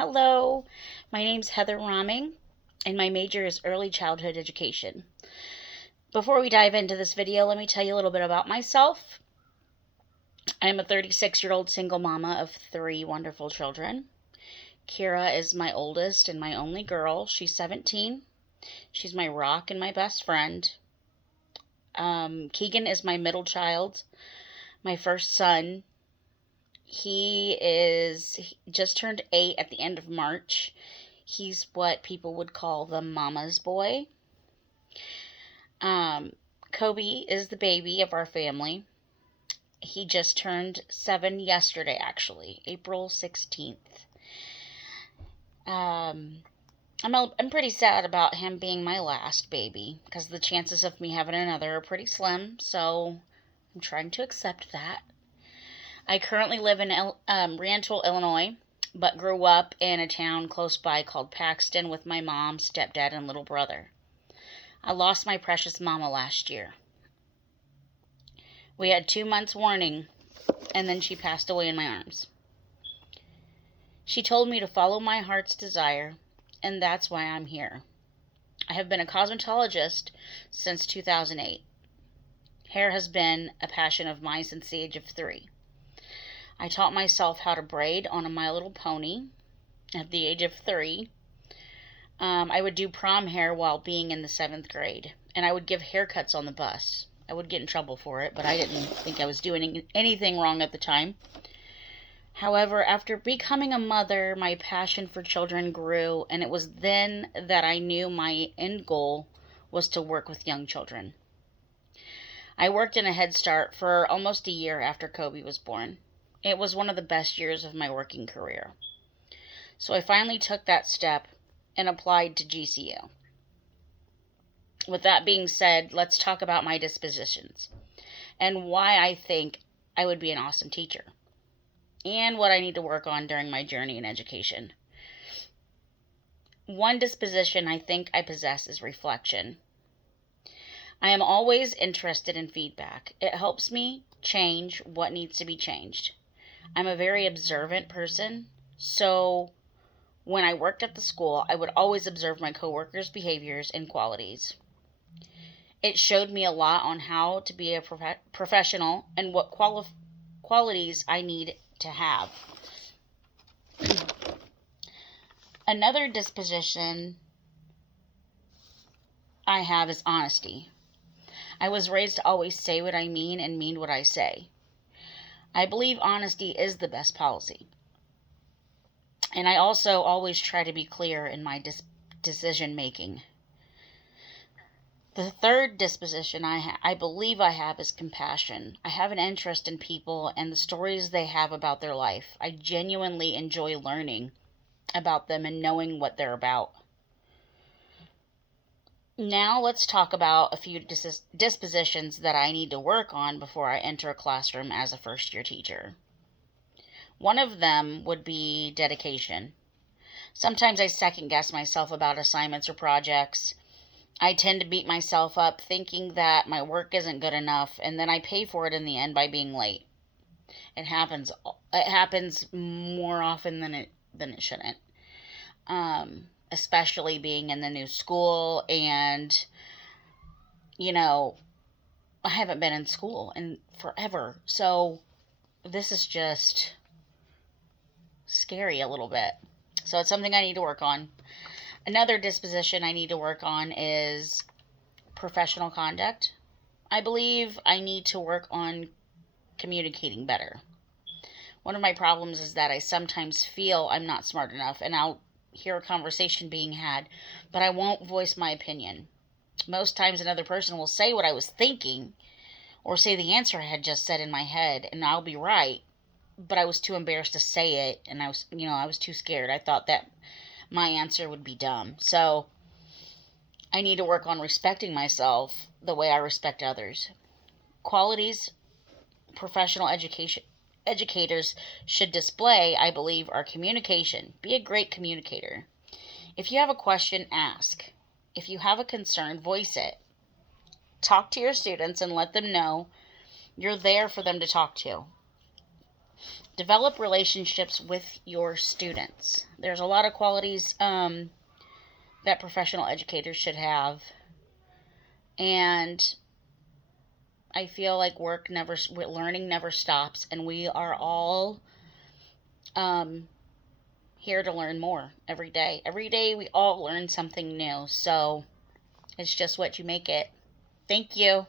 Hello, my name's Heather Rahming, and my major is early childhood education. Before we dive into this video, let me tell you a little bit about myself. I'm a 36-year-old single mama of 3 wonderful children. Kira is my oldest and my only girl. She's 17. She's my rock and my best friend. Keegan is my middle child, my first son. He just turned 8 at the end of March. He's what people would call the mama's boy. Kobe is the baby of our family. He just turned 7 yesterday, actually, April 16th. I'm pretty sad about him being my last baby, because the chances of me having another are pretty slim, so I'm trying to accept that. I currently live in Rantoul, Illinois, but grew up in a town close by called Paxton with my mom, stepdad, and little brother. I lost my precious mama last year. We had 2 months warning, and then she passed away in my arms. She told me to follow my heart's desire, and that's why I'm here. I have been a cosmetologist since 2008. Hair has been a passion of mine since the age of 3. I taught myself how to braid on a My Little Pony at the age of 3. I would do prom hair while being in the 7th grade, and I would give haircuts on the bus. I would get in trouble for it, but I didn't think I was doing anything wrong at the time. However, after becoming a mother, my passion for children grew, and it was then that I knew my end goal was to work with young children. I worked in a Head Start for almost a year after Kobe was born. It was one of the best years of my working career. So I finally took that step and applied to GCU. With that being said, let's talk about my dispositions and why I think I would be an awesome teacher and what I need to work on during my journey in education. One disposition I think I possess is reflection. I am always interested in feedback. It helps me change what needs to be changed. I'm a very observant person, so when I worked at the school, I would always observe my coworkers' behaviors and qualities. It showed me a lot on how to be a professional and what qualities I need to have. Another disposition I have is honesty. I was raised to always say what I mean and mean what I say. I believe honesty is the best policy. And I also always try to be clear in my decision making. The third disposition I believe I have is compassion. I have an interest in people and the stories they have about their life. I genuinely enjoy learning about them and knowing what they're about. Now let's talk about a few dispositions that I need to work on before I enter a classroom as a first-year teacher. One of them would be dedication. Sometimes I second-guess myself about assignments or projects. I tend to beat myself up thinking that my work isn't good enough, and then I pay for it in the end by being late. It happens more often than it shouldn't. Especially being in the new school, and I haven't been in school in forever, so this is just scary a little bit. So it's something I need to work on. Another disposition I need to work on is professional conduct. I believe I need to work on communicating better. One of my problems is that I sometimes feel I'm not smart enough, and I'll hear a conversation being had, but I won't voice my opinion. Most times another person will say what I was thinking or say the answer I had just said in my head, and I'll be right, but I was too embarrassed to say it, and I was too scared. I thought that my answer would be dumb. So I need to work on respecting myself the way I respect others. Qualities professional educators should display, I believe, are communication. Be a great communicator. If you have a question, ask. If you have a concern, voice it. Talk to your students and let them know you're there for them to talk to. Develop relationships with your students. There's a lot of qualities that professional educators should have. And I feel like learning never stops, and we are all here to learn more every day. Every day we all learn something new. So it's just what you make it. Thank you.